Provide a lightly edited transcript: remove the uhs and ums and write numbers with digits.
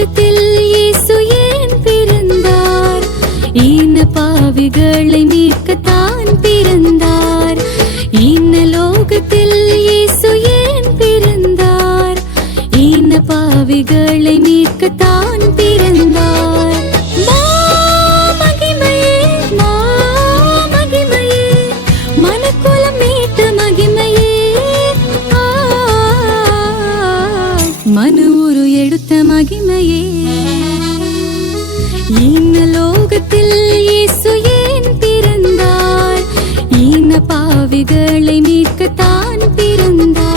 லோகத்தில் இயேசு ஏன் பிறந்தார்? ஈன பாவிகளை மீட்கத்தான் பிறந்தார். ஈன லோகத்தில் இயேசு ஏன் பிறந்தார்? ஈன பாவிகளை மீட்கத்தான் பிறந்தார். மனு உரு எடுத்த மகிமையே, ஈன லோகத்தில் இயேசு ஏன் பிறந்தார்? ஈன பாவிகளை மீட்கத்தான் பிறந்தார்.